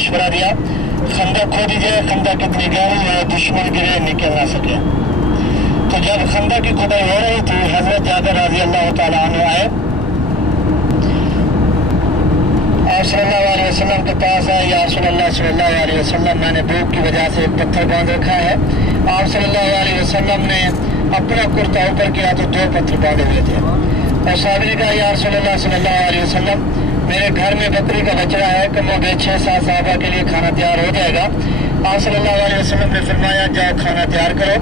मशवरा दिया खंदक खोदी जाए। खंदक इतनी गहरी है दुश्मन गिरे निकल ना सके। तो जब खंदक की खुदाई हो रही थी हजरत जाबिर रज़ी अल्लाह तआला अन्हु आए और सल्लल्लाहु अलैहि वसल्लम के पास आए। या रसूलल्लाह सल्लल्लाहु अलैहि वसल्लम, मैंने भूख की वजह से एक पत्थर बांध रखा है। आप सल्लल्लाहु अलैहि वसल्लम ने अपना कुर्ता ऊपर किया तो 2 पत्थर बांधे हुए थे। और साहब ने कहा या रसूलल्लाह सल्लल्लाहु अलैहि वसल्लम, मेरे घर में बकरी का बछड़ा है, कमोबेश 6-7 साहबा के लिए खाना तैयार हो जाएगा। आप सल्लल्लाहु अलैहि वसल्लम ने फरमाया जाओ खाना तैयार करो,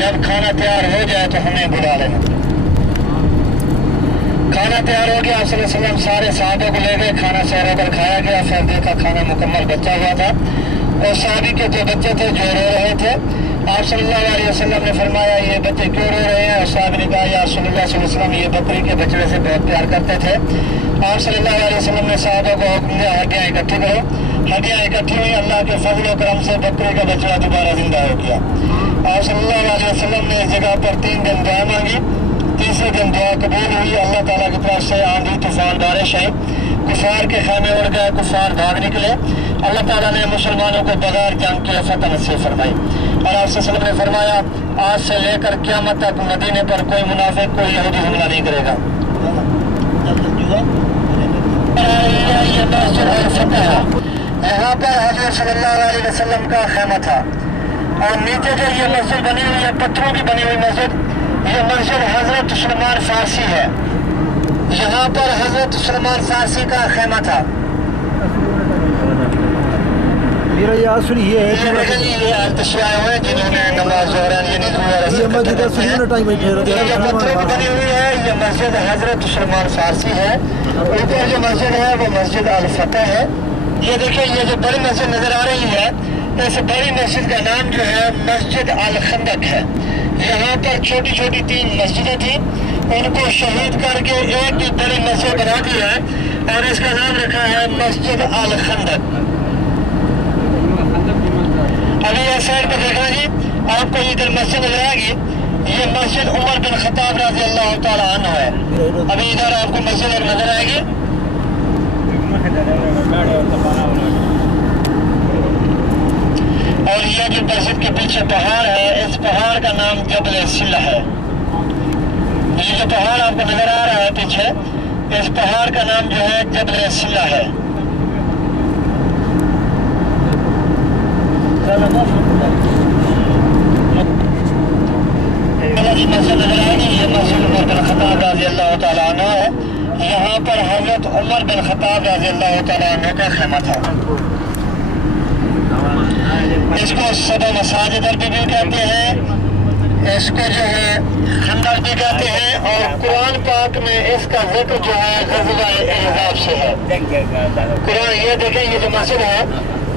जब खाना तैयार हो जाए तो हमें बुला लेना। खाना तैयार हो गया, आप सल्लल्लाहु अलैहि वसल्लम सारे साहबों को ले गए, खाना सहरा पर खाया गया। फिर देखा खाना मुकम्मल बचा हुआ था और साहबी के 2 बच्चे थे जो रो रहे थे। आप सल्लल्लाहु अलैहि वसल्लम ने फरमाया ये बच्चे क्यों रो रहे हैं? और साहब ने कहा या रसूलुल्लाह सल्लल्लाहु अलैहि वसल्लम, ये बकरी के बछड़े से बहुत प्यार करते थे। आप सल्लल्लाहु अलैहि वसल्लम ने साहबों को हुक्म दिया हड्डियाँ इकट्ठी करो। हड्डियाँ इकट्ठी हुई, अल्लाह के फजल और करम से बकरी का बछड़ा दोबारा जिंदा हो गया। आप सल्लल्लाहु अलैहि वसल्लम ने इस जगह पर 3 दिन दुआ मांगी। तीसरे दिन दुआ कबूल हुई। अल्लाह ताला की तरफ से आंधी तूफान बारिश आई, कुफार के खाने उड़ गए, कुफार भाग निकले। अल्लाह ताला ने मुसलमानों को बगैर जंग के फतह नसीब फरमाई। और आप सल्लल्लाहु अलैहि वसल्लम ने फरमाया आज से लेकर क़यामत तक मदीने पर कोई मुनाफिक कोई यहूदी हमला नहीं करेगा। ये मस्जिद अल-फतह है, यहाँ पर हज़रत सल्लल्लाहु अलैहि वसल्लम का खैमा था। और नीचे जो ये मस्जिद बनी हुई है पत्थरों की बनी हुई मस्जिद, ये मस्जिद हजरत सलमान फारसी है। यहाँ पर हजरत सलमान फारसी का खैमा था। मेरा ये असली ये है ये तशरीह हुए जिन्होंने नमाज ये मस्जिद असली ना टाइम है ये पत्थरों की बनी हुई है। ये मस्जिद हजरत सलमान फारसी है। ऊपर जो मस्जिद है वो मस्जिद अल-फतह है। ये देखिए ये जो बड़ी मस्जिद नजर आ रही है इस बड़ी मस्जिद का नाम जो है मस्जिद अल-खंदक है। यहाँ पर छोटी छोटी 3 मस्जिदें थी, उनको शहीद करके एक ही बड़ी मस्जिद बना दी है और इसका नाम रखा है मस्जिद अल-खंदक। अभी ये साइड पर देखना जी, आपको इधर मस्जिद नजर आएगी। ये मस्जिद उमर बिन खत्ताब रज़ी अल्लाह तआला अन्हु है। अभी इधर आपको मस्जिद नजर आएगी। और ये जो मस्जिद के पीछे पहाड़ है इस पहाड़ का नाम जबल सिला है। ये जो पहाड़ आपको नजर आ रहा है पीछे, इस पहाड़ का नाम जो है जबल सिला है। मस्जिद नजर आएगी, ये मस्जिद उमर बिन खत्ताब रज़ी अल्लाह तआला अन्हु है। यहाँ पर हजरत उमर बिन खत्ताब रज़ी अल्लाह तआला अन्हु का खैमा था। इसको सबा मसाजिद भी कहते हैं, इसको जो है खंदक भी कहते हैं। और कुरान पाक में इसका जिक्र जो है ग़ज़वा अहज़ाब से है। कुरान ये देखें, ये जो मस्जिद है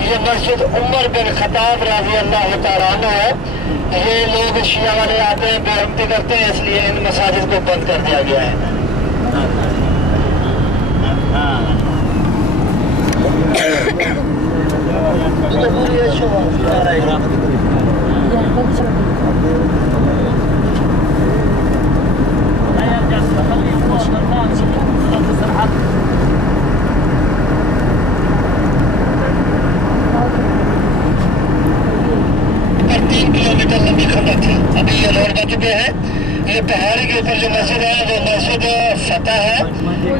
ये मस्जिद उमर बिन खत्ताब रज़ी अल्लाह तआला अन्हु है। ये लोग शिया वाले आते हैं बेरहमती करते हैं, इसलिए इन मसाजिद को बंद कर दिया गया है। अभी ये रोड बन चुके हैं। ये पहाड़ी के ऊपर जो मस्जिद है वो मस्जिद फतह है।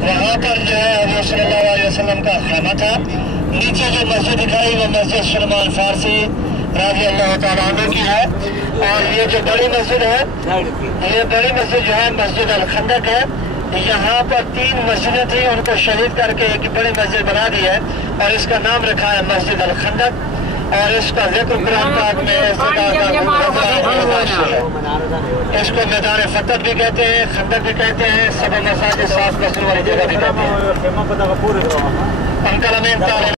वहाँ पर जो है हज़रत सल्लल्लाहु अलैहि वसल्लम का खैमा था। नीचे जो मस्जिद दिखाई वो मस्जिद सलमान फारसी रज़ी अल्लाह तआला अन्हु की है। और ये जो बड़ी मस्जिद है ये बड़ी मस्जिद जो है मस्जिद अल-खंदक है। यहाँ पर 3 मस्जिदें थी, उनको शहीद करके एक बड़ी मस्जिद बना दी है और इसका नाम रखा है मस्जिद अल-खंदक। और इसका जिक्र कुरान पाक में इसको मैदान फतह भी कहते हैं, खंदक भी कहते हैं, सब मसाजिद 7 मस्जिद वाली जगह भी कहते हैं।